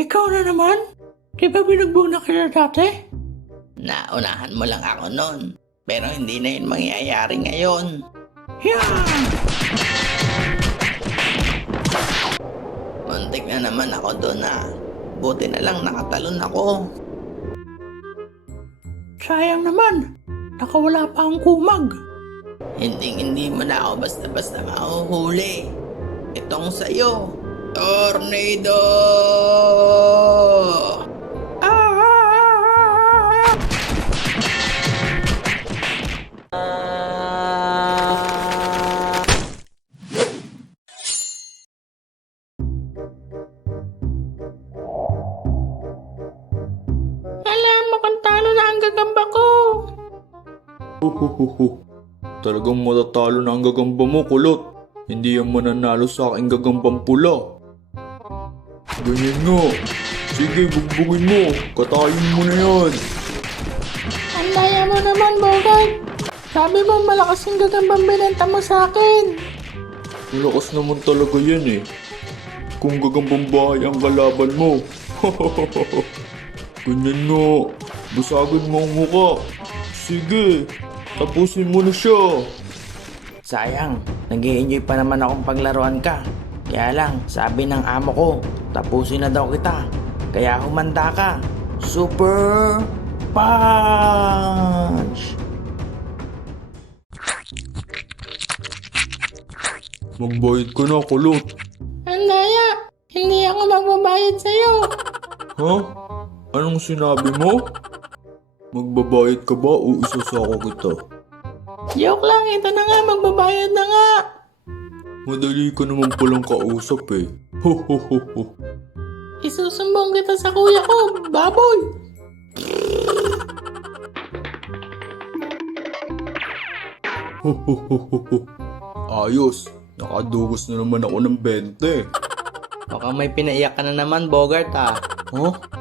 Ikaw na naman? Di ba binugbog na kita dati? Naunahan mo lang ako noon. Pero hindi na yun mangyayari ngayon. Yan! Muntik na naman ako doon ah. Buti na lang nakatalon ako. Sayang naman. Nakawala pa ang kumag. Hindi hindi mo na ako basta-basta mahuhuli. Itong sa'yo. Tornado! Huhuhuhu. Talagang matatalo na ang gagamba mo, kulot. Hindi yan mananalo sa aking gagambang pula. Ganyan nga. Sige, bugbugin mo. Katayin mo na yan. Ang daya mo naman, Bogart. Sabi mo malakas yung gagambang binenta mo sa akin. Malakas naman talaga yan eh. Kung gagambang bahay ang kalaban mo. Ganyan nga. Basagin mo ang muka. Sige, tapusin mo na siya. Sayang, nag enjoy pa naman akong paglaruan ka. Kaya lang, sabi ng amo ko, tapusin na daw kita. Kaya humanda ka. Super Punch! Magbayad ka na, kulot. Ang daya. Hindi ako magbabayad sa'yo. Ha? Anong sinabi mo? Magbabayad ka ba o isasako kita? Joke lang, ito na nga, magbabayad na nga. Madali ka naman palang kausap eh. Ho ho ho ho. Isusumbong kita sa kuya ko, baboy. Ho ho ho ho ho. Ayos, nakadugos na naman ako ng 20. Baka may pinaiyak ka na naman, Bogart ah. Ha?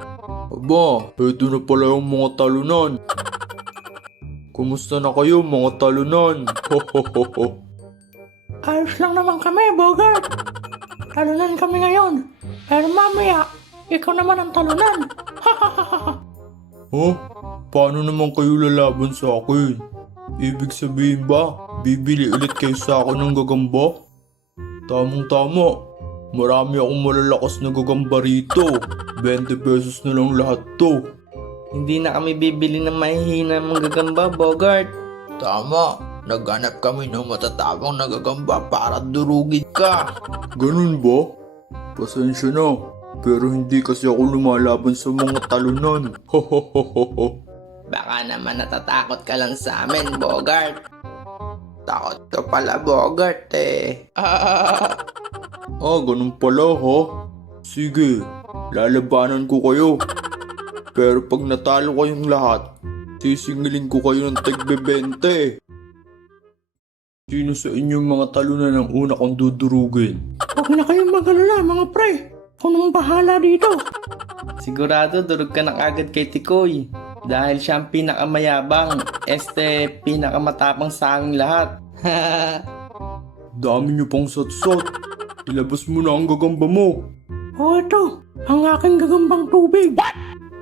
Aba, eto na pala yung mga talunan. Kumusta na kayo mga talunan? Ayos lang naman kami, Bogart. Talunan kami ngayon. Pero mamaya, ikaw naman ang talunan. Ha? Paano naman kayo lalaban sa akin? Ibig sabihin ba, bibili ulit kayo sa akin ng gagamba? Tamang tama. Marami akong malalakas na gagamba rito. 20 pesos na lang lahat to. Hindi na kami bibili ng mahihina mong gagamba, Bogart. Tama, naghanap kami ng matatabang nagagamba para durugin ka. Ganun ba? Pasensya na. Pero hindi kasi ako lumalaban sa mga talunan. Baka naman natatakot ka lang sa amin, Bogart. Takot ka pala, Bogart eh. Ah, ganun pala ha? Sige, lalabanan ko kayo. Pero pag natalo kayong lahat, sisingilin ko kayo ng tagbebente. Sino sa inyong mga talunan ang una kong dudurugin? Huwag na kayong magalala, mga pre. Ako nang bahala dito. sigurado durog ka na agad kay Tikoy. Dahil siya ang pinakamayabang, este pinakamatapang sa aming lahat. Dami niyo pang satsat. Ilabas mo na ang gagamba mo. O ito, ang aking gagambang tubig.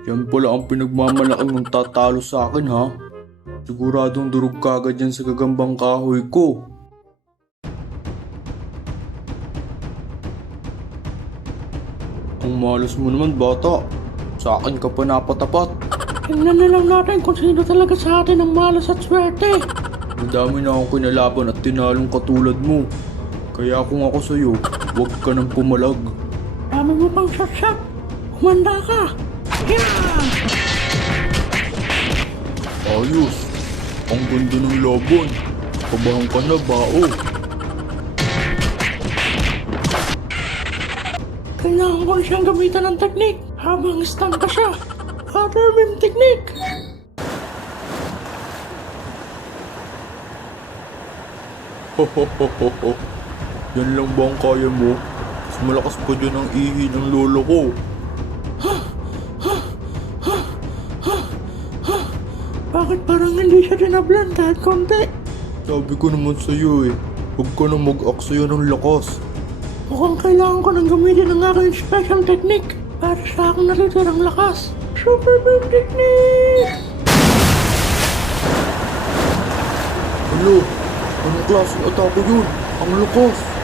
Yan pala ang pinagmamalaking ng tatalo sa akin ha. Siguradong durog ka agad yan sa gagambang kahoy ko. Ang malas mo naman bata. Sa akin ka pa napatapat. Tingnan na lang natin kung sino talaga sa atin ang malas at swerte. Madami na akong kinalaban at tinalong katulad mo. Kaya kung ako sa'yo, huwag ka nang pumalag. Dami mo pang shot-shot. Humanda ka. Yeah! Ayos. Ang ganda ng laban. Kabahan ka na bao. Kailangan ko siyang gamitan ng teknik habang stun pa siya. Water beam technique. Hohohoho. Yan lang ba ang kaya mo? Mas malakas pa dyan ang ihi ng lolo ko. Bakit parang hindi siya dinablan kahit konti? Sabi ko naman sa'yo eh, huwag ka na mag-aksaya ng lakas. Mukhang kailangan ko nang gamitin ang aking special technique. Para sa akong natitirang lakas. Super Beam Technique! Alo, anong klaseng atake yun? Ang lakas!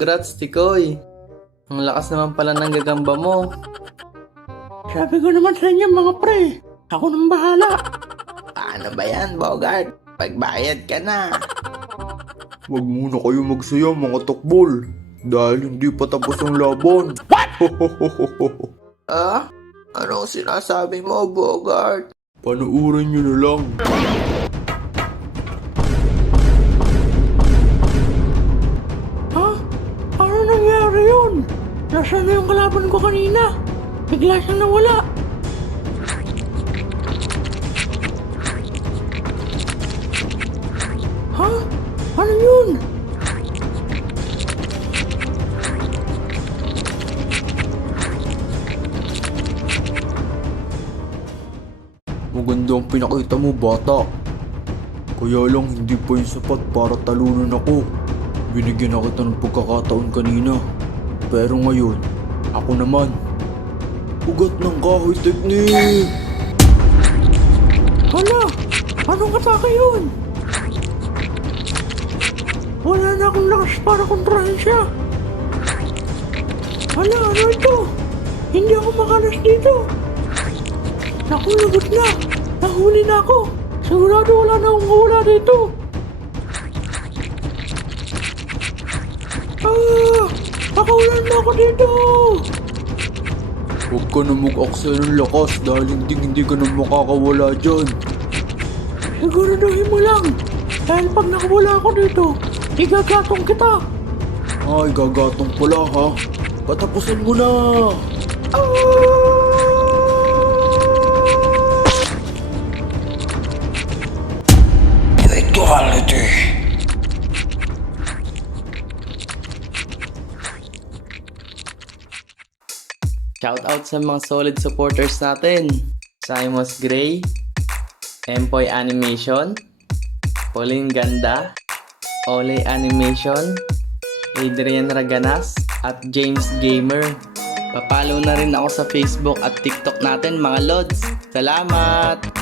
Congrats, Tikoy. Ang lakas naman pala ng gagamba mo. Sabi ko naman sa inyo mga pre, ako nang bahala. Paano ba yan, Bogart? Pagbayad ka na. Huwag muna kayo magsaya mga takbol. Dahil hindi pa tapos ang laban. Ah? Anong sinasabi mo, Bogart? Panuurin nyo na lang. Ha? Ano nangyari yun? Nasaan na yung kalaban ko kanina? Bigla siyang nawala. Ano yun? Maganda ang pinakita mo, bata. Kaya lang hindi pa yung sapat para talunan ako. Binigyan na kita ng pagkakataon kanina. Pero ngayon, ako naman. Ugat ng kahoy technique! Hala! Anong atake yun? Wala na akong lakas para kontrahin siya. Hala, ano ito? Hindi ako makalas dito. Naku, lagot na. Nahuli na ako. Sigurado wala na akong mawala dito. Ah! Pakawalan mo ako dito! Huwag ka na mag-aksaya ng lakas dahil hindi hindi ka na makakawala dyan. Siguraduhin mo lang. Dahil pag nakawala ako dito, igagatong kita. Ay, gagatong pala ha. Patapusin mo na! Shout out sa mga solid supporters natin. Simos Gray, Empoy Animation, Pauline Ganda, Ole Animation, Adrian Raganas, at James Gamer. Papalo na rin ako sa Facebook at TikTok natin mga lods. Salamat!